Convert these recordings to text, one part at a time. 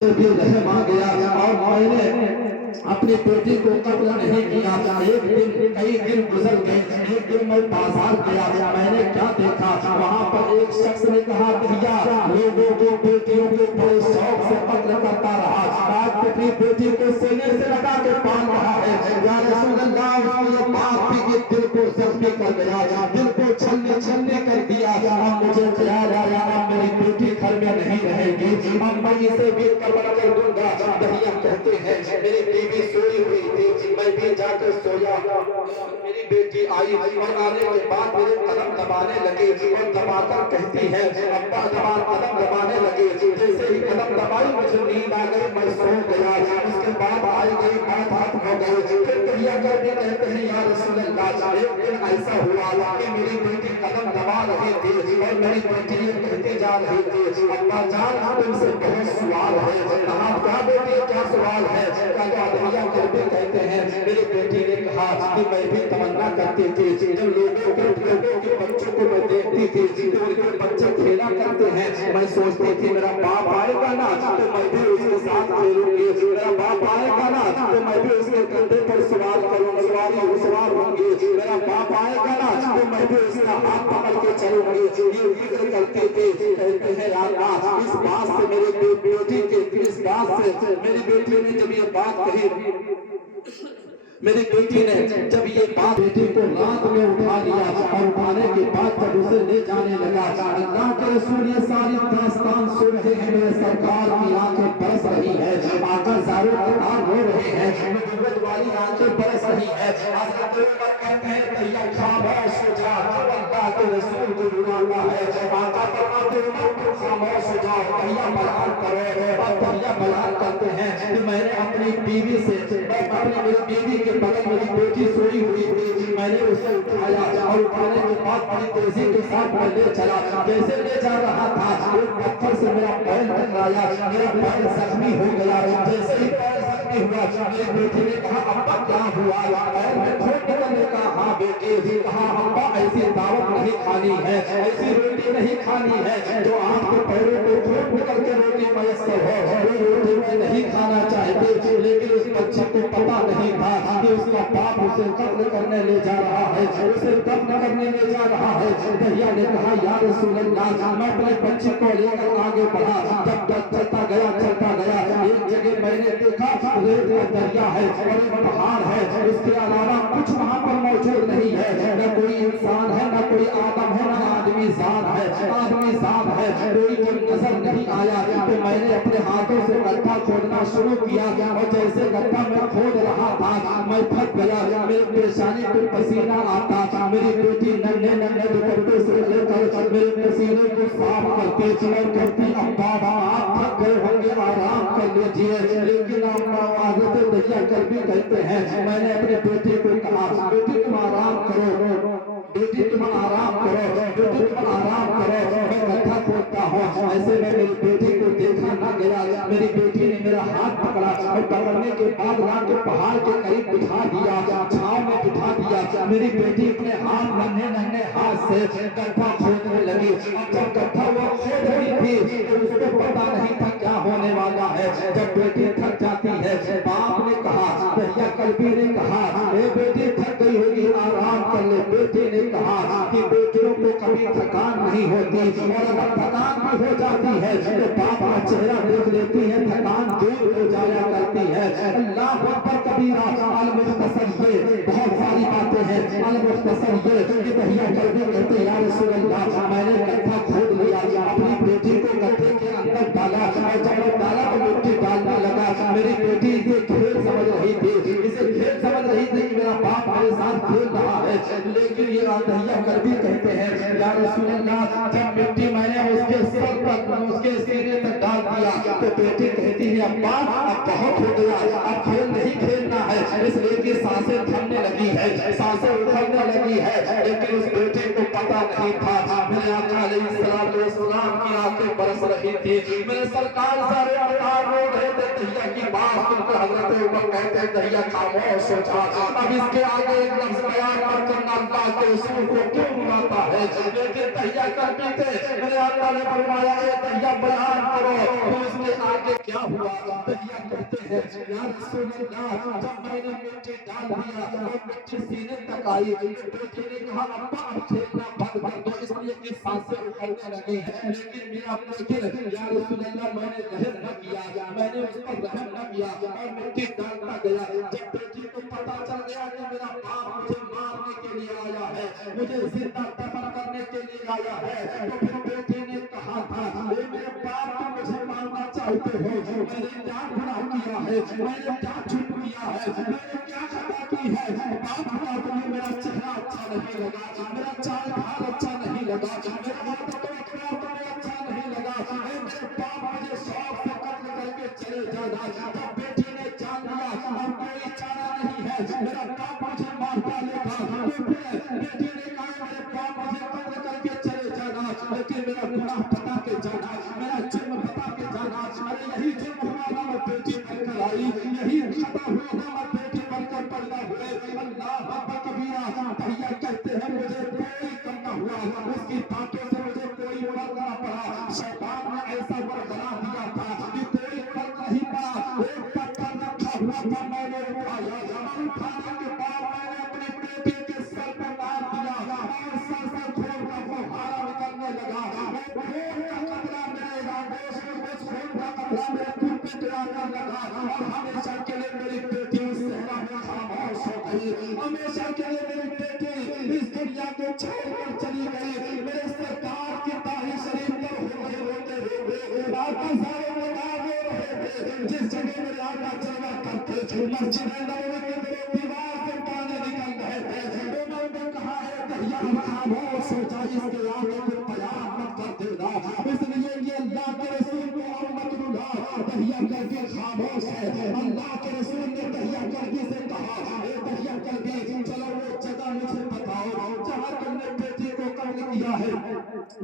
بھی رحم آ گیا اور میں نے اپنی بیٹی کو قتل نہیں کیا۔ ایک دن کئی دن گزر گئے، ایک دن میں بازار گیا، میں نے کیا دیکھا، وہاں پر ایک شخص نے کہا بھیا لوگوں کی بیٹیوں کو بڑے شوق سے قتل کرتا رہا، آج اپنی بیٹی کو سینے سے لگا کے پال رہا ہے۔ یا رسول اللہ، یہ بات بھی یہ دل کو زخمی کر گیا، دل کو چھلنے چھلنے کر دیا۔ اب مجھے خیال آیا اب میری بیٹی گھر میں نہیں رہے گی، اب میں اسے بھی قتل کر دوں گا۔ دہیا کہتے ہیں میری بیوی سوئی ہوئی تھی، میں بھی جا کر سویا، میری بیٹی آئی اور آنے کے بعد میرے قدم دبانے لگے اور دبا کر کہتی ہے ابا قدم دبانے لگے، جیسے ہی قدم دبائی مجھے نیند آ گئی، میں سو گیا۔ اس کے بعد آئی گئی بات ہاتھ ہو گئی، پھر دہیا کر کے کہتے ہیں یا رسول اللہ، ایک دن ایسا ہوا کہ میری بیٹی قدم دبا رہی تھی اور میری بیٹی یہ کہتی جا رہی تھی ابا جان تم سے بہت سوال ہے۔ کہا کیا بیٹی کیا سوال ہے؟ کہا دہیا کر کے کہتے ہیں میری بیٹی نے کہا کہ میں بھی تمنا کرتی تھی جب لوگوں کے بچوں کو میں دیکھتی تھی تو ان کے بچے کھیلا کرتے ہیں، میں سوچتی تھی میرا باپ آئے گا نا تو میں بھی اس کے ساتھ کھیلوں گی، میرا باپ آئے گا نا تو میں بھی اس کے کندھے پر سوار ہوں گی، میرا باپ آئے گا نا تو میں بھی اس کا ہاتھ پکڑ کے چلوں گی۔ یہ فکر کرتی تھی، کہتے ہیں یا اللہ اس بات سے میری بیٹی کے اس بات سے میری بیٹی نے جب یہ بات کہی، میری بیٹی نے جب یہ بات بیٹی کو رات میں اٹھا لیا اور اٹھانے کے بعد جب اسے لے جانے لگا، اللہ کے رسول یہ ساری داستان سن رہے ہیں، میرے سرکار کی آنکھیں برس رہی ہے، آقا زارو قرآن ہو رہے ہیں، نبوت والی آنکھیں برس رہی ہے۔ حضرت عمر کہتے ہیں دہیا خاموش ہو جا، اللہ کے رسول کو بلانا ہے، آقا فرماتے عمر کو خاموش ہو جاؤ، دہیا بیان کرو۔ اور دہیا بیان کرتے ہیں کہ میں نے اپنی بیوی سے میری بیوی کے بغل میری بیٹی سوئی ہوئی تھی، میں نے اسے اٹھایا اور اٹھانے کے بعد بڑی تیزی کے ساتھ میں لے چلا، جیسے لے جا رہا تھا ایک پتھر سے میرا پیر ٹکرایا، میرا پیر زخمی ہو گیا، جیسے ہی پیر زخمی ہوا میری بیٹی نے کہا ابا کیا ہوا؟ پیر میں خون نکلنے کا، ہاں بیٹی، کہا ابا ایسی دعوت نہیں کھانی ہے، ایسی روٹی نہیں کھانی ہے جو آپ کے پیروں کو خون نکل کے روٹی میسر ہو، وہ روٹی میں نہیں کھانا چاہتے، لیکن اس بچے کو پتا نہیں تھا کہ اس کا باپ اسے قتل کرنے لے جا رہا ہے، اسے دفن کرنے لے جا رہا ہے۔ دہیا نے کہا یا رسول اللہ، میں اپنے بچے کو لے کر آگے بڑھا، جب چلتا گیا ایک جگہ میں نے دیکھا ریت کا دریا ہے اور ایک پہاڑ ہے، اس کے علاوہ کچھ وہاں پر موجود نہیں ہے، نہ کوئی انسان ہے، نہ کوئی آدم ہے، نہ آدمی ذات ہے، کوئی نظر نہیں آیا۔ تو میں نے اپنے ہاتھوں سے گڈھا کھودنا شروع کیا اور جیسے گڈھا میں کھود رہا تھا میں تھک گیا، میری پیشانی پہ پسینہ آتا، میری بیٹی ننھے دوپٹے سے لے کر میرے پسینے کو صاف کرتی اور کہتی ابا آپ تھک گئے ہوں گے آرام کر لیجیے، لیکن حضرت دہیا کر بھی کہتے ہیں میں نے اپنے بیٹی کو کہا بیٹی تم آرام کرو، بیٹی تم آرام کرو، بیٹی تم آرام کرو، میں گڈھا کھودتا ہوں۔ ایسے میں میری بیٹی کو دیکھا نہ گیا، میری بیٹی نے میرا ہاتھ پکڑا اور پکڑنے کے بعد لا کے پہاڑ کے قریب بٹھا دیا، چھاؤں میں بٹھا دیا، میری بیٹی اپنے ہاتھ ننھے ہاتھ سے گڈھا کھودنے لگی، اب جب گڈھا وہ کھود رہی تھی تو اس کو پتا نہیں تھا کیا ہونے والا ہے۔ جب بیٹی تھک جاتی ہے باپ نے کہا، دہیا کلبی نے کہا اے بیٹی تھک گئی ہوگی آرام کر لے، بیٹی نے کہا کہ بیٹیوں کو کبھی تھکان نہیں ہوتی اور اگر تھکان بھی ہو جاتی ہے تو باپ کا چہرہ دیکھ لیتی ہے تھکان دور ہو جایا کرتی ہے۔ اللہ اکبر کبیرہ، المختصر یہ بہت ساری باتیں ہیں، المختصر یہ کہ دہیا کلبی کہتے یا رسول اللہ میں نے گڈھا کھود لیا، اپنی بیٹی کو گڈھے کے اندر ڈالا اور جب وہ ڈالا تو مٹی ڈالنے لگا، میری بیٹی اسے کھیل سمجھ رہی تھی، اسے کھیل سمجھ رہی تھی کہ میرا باپ میرے ساتھ کھیل رہا ہے، لیکن یہ دہیا کلبی کہتے ہیں یا رسول اللہ جب مٹی میں نے اس کے سر تک اس کے سینے تک ڈال دیا تو بیٹی کہتی ہے ابا اب بہت ہو گیا، اب کھیل نہیں کھیلنا ہے، اس لیے کہ سانسیں تھمنے لگی ہے، سانسیں اکھڑنے لگی ہے، لیکن اس بیٹے کو پتا نہیں تھا میرے آقا علیہ السلام کی آنکھیں برس رہی تھی، میرے سرکار سارے ارکان رو رہے تھے، دہیا کی بات سن کر حضرت اوپر کہتے ہیں دہیا خاموش ہو جا. اب اس کے آگے ایک لفظ بیان مت کرنا اللہ کے رسول کو کیوں بلاتا ہے, لیکن دہیا کر پیتے میرے اللہ نے فرمایا اے دہیا بیان کرو. تو اس کے آگے کیا ہوا؟ دہیا کہتے ہیں یا رسول اللہ جب میں نے مٹی ڈال دیا اور مٹی سینے تک آئی, بیٹے نے کہا ابا اب کھیلنا بند کر دو, اس لیے کہ سانسیں اکھڑنے لگی ہیں. لیکن میرا فکر یا رسول اللہ میں نے رحم نہ کیا, میں نے اس پر رحم نہ کیا اور مٹی ڈالتا گیا. جب بیٹی کو پتا چل گیا کہ میرا باپ مجھے مارنے کے لیے آیا ہے, مجھے زندہ دفن کرنے کے لیے آیا ہے, تو پھر بیٹے نے کہا تھا اے میرے باپ تم مجھے مارنا چاہتے ہو, میں نے کیا گناہ کیا ہے, میں نے کیا جھوٹ کیا ہے, میں نے کیا خطا کی ہے. باپ بتا تمہیں میرا چہرہ اچھا نہیں لگا, میرا چال ڈھال اچھا نہیں لگا, میرا عادت و اخلاق تمہیں اچھا نہیں لگا, اے میرے باپ مجھے شوق سے قتل کر کے چلے جانا. تب بیٹی نے جان لیا اب کوئی چارہ نہیں ہے, میرا باپ مجھے مارتا لے گا. تو پھر بیٹی نے کہا میرے باپ مجھے قتل کر کے چلے جانا, لیکن میرا گناہ بتا کے جانا, میرا جرم بتا کے جانا. ارے یہی جرم ہوا نا میں بیٹی بن کر آئی, یہی خطا ہوا نا میں بیٹی بن کر پیدا ہوئے. اللہ اکبر کبیرہ. دہیا کہتے ہیں مجھے کوئی کم نہ ہوا, اس کی باتوں سے مجھے کوئی فرق نہ پڑا. شیطان نے ایسا ور بنا دیا تھا کہ کوئی فرق نہیں پڑا. ایک پتھر رکھا ہوا تھا, میں نے اٹھایا, اور اٹھانے کے بعد میں نے اپنی بیٹی کے سر پہ مار دیا اور سر سے خون کا فوہارا نکلنے لگا. وہ خون کا قطرہ میرے آگوش میں, اس خون کا قطرہ میرے خون پہ گرانے لگا, اور ہمیشہ کے لیے میری بیٹی اس صحرا میں خاموش ہو گئی. ہمیشہ کے لیے میری بیٹی اس دنیا کو چھوڑ کر چلی گئی. میرے سرکار کی طاہر شریف پر ہوئے روتے ہوئے باقی سارے مقام ہو رہے تھے. جس جگہ میرے آقا چلا کرتے تھے مسجد نبوی کے دو دیوار سے پانی نکل رہے تھے. انہوں نے کہا ہے دہیا خاموش ہو جا, اس کے آگے کوئی بیان مت کر دینا, اس لیے یہ اللہ کے رسول کو اور مت بلا. دہیا کر کے خاموش ہے. اللہ کے رسول نے دہیا کلبی سے کہا اے دہیا کلبی چلو وہ جگہ مجھے بتاؤ جہاں تم نے بیٹی کو قتل کیا ہے,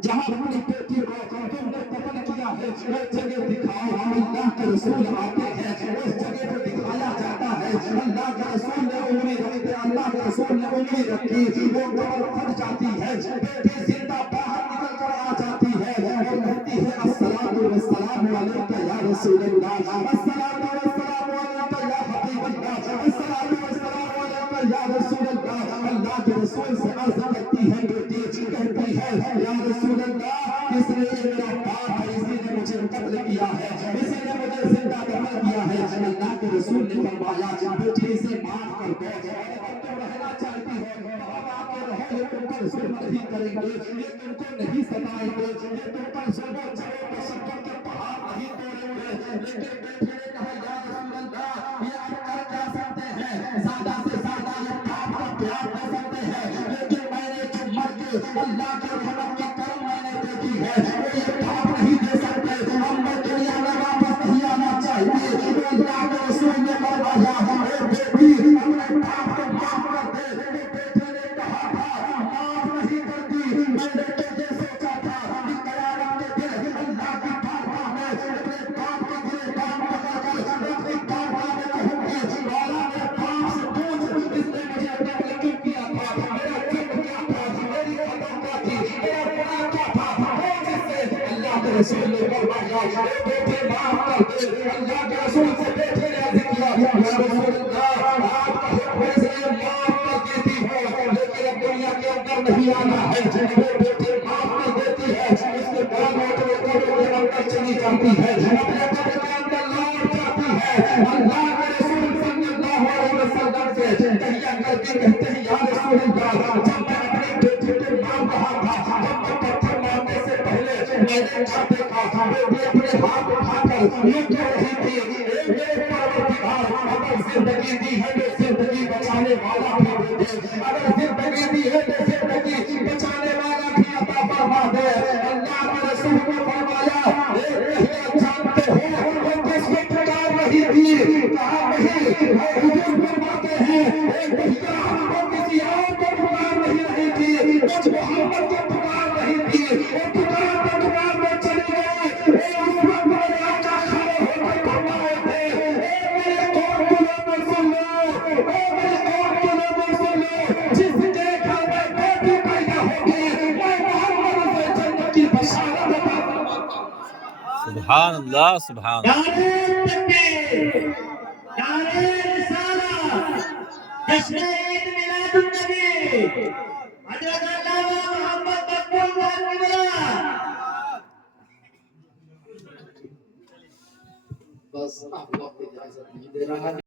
جہاں اپنی بیٹی کو تم نے قتل کیا ہے, وہ جگہ دکھاؤ. اللہ کے رسول آتے ہیں, اس جگہ کو دکھایا جاتا ہے. اللہ کے رسول نے انگلی رکھتے, اللہ کے رسول نے انگلی رکھی, وہ قبر پھٹ جاتی ہے, بیٹی زندہ باہر نکل کر آ جاتی ہے اور کہتی ہے الصلاۃ والسلام علیک یا رسول اللہ, الصلاۃ والسلام علیک یا حبیب اللہ, الصلاۃ والسلام علیک یا رسول اللہ. اللہ کے رسول سے عرض کرتی ہے بیٹی, کہتی ہے یا رسول اللہ اس نے میرا باپ ہے, اسی نے مجھے قتل کیا ہے, اسی نے مجھے زندہ دفن کیا ہے. اللہ کے رسول نے فرمایا بیٹی اسے معاف کر دو, اگر تم رہنا چاہتی ہو اب آ کے رہو, یہ تم پر ظلم نہیں کریں گے, یہ تم کو نہیں ستائیں گے, یہ تم پر ظلم و جبر تشدد کے پہاڑ نہیں توڑیں گے. لیکن بیٹی نے کہا یا رسول اللہ یہ آپ کر کیا سکتے ہیں, زیادہ سے زیادہ یہ باپ کا پیار دے سکتے ہیں, لیکن میں نے جو مرد اللہ کے رحمت کی کرم میں نے دیکھی ہے وہ یہ باپ نہیں دے سکتے. ہم نے دنیا میں واپس نہیں آنا چاہیے. اللہ کے رسول نے فرمایا اے بیٹی اپنے باپ کو معاف کر دے. بیٹے نے کہا تھا معاف نہیں کرتی, میں نے تو یہ سوچا تھا کہ قیامت کے دن اللہ کی بارگاہ میں اپنے باپ کے گریبان پکڑ کر اپنی بارگاہ میں کہوں گی مولا میرے باپ سے پوچھ اس نے مجھے قتل کیوں کیا تھا, میرا جرم کیا تھا, میری خطا کیا تھی, میرا گناہ کیا تھا, پوچھ اس سے. اللہ کے رسول نے فرمایا اے بیٹے معاف کر دے. اللہ کے رسول سے بیٹے نے عرض کیا یا رسول اللہ آپ کا حکم ہے اس لیے معاف کر دیتی ہو, لیکن اب دنیا کے اندر نہیں آنا ہے. وہ بیٹے معاف کر دیتی ہے, اس کے بعد وہ قبر کے اندر چلی جاتی ہے, اپنے قبر کے اندر لوٹ جاتی ہے. اللہ کے رسول صلی اللہ علیہ وسلم سے دہیا کر کے کہتے ہیں یا رسول اللہ جب میں اپنی بیٹی کو مار رہا تھا, جب میں پتھر مارنے سے پہلے میں نے کیا دیکھا, وہ بھی اپنے ہاتھ اٹھا کر یہ کہہ رہی تھی اے میرے پروردگار اگر زندگی دی ہے تو زندگی بچانے والا بھی دے دے, اگر زندگی دی ہے تو زندگی بچانے والا بھی عطا فرما دے. اللہ کے رسول نے فرمایا اے دہیا جانتے ہو وہ کس کو پکار رہی تھی, کہا نہیں حضور فرماتے ہیں اے دہیا وہ کسی اور کو پکار نہیں رہی تھی, کچھ محمد کو پکار رہی تھی. وہ پکار میں چلی گئی. اے اس وقت میرے آقا کھڑے ہو کر فرمائے تھے اے میرے قوم سبحان اللہ سبحان اللہ. نعرے تکبیر، نعرے رسالت، جشن عید میلاد النبی، حضرت علامہ محمد مقبول صاحب کی برات. بس آپ وقت اجازت نہیں دے رہا.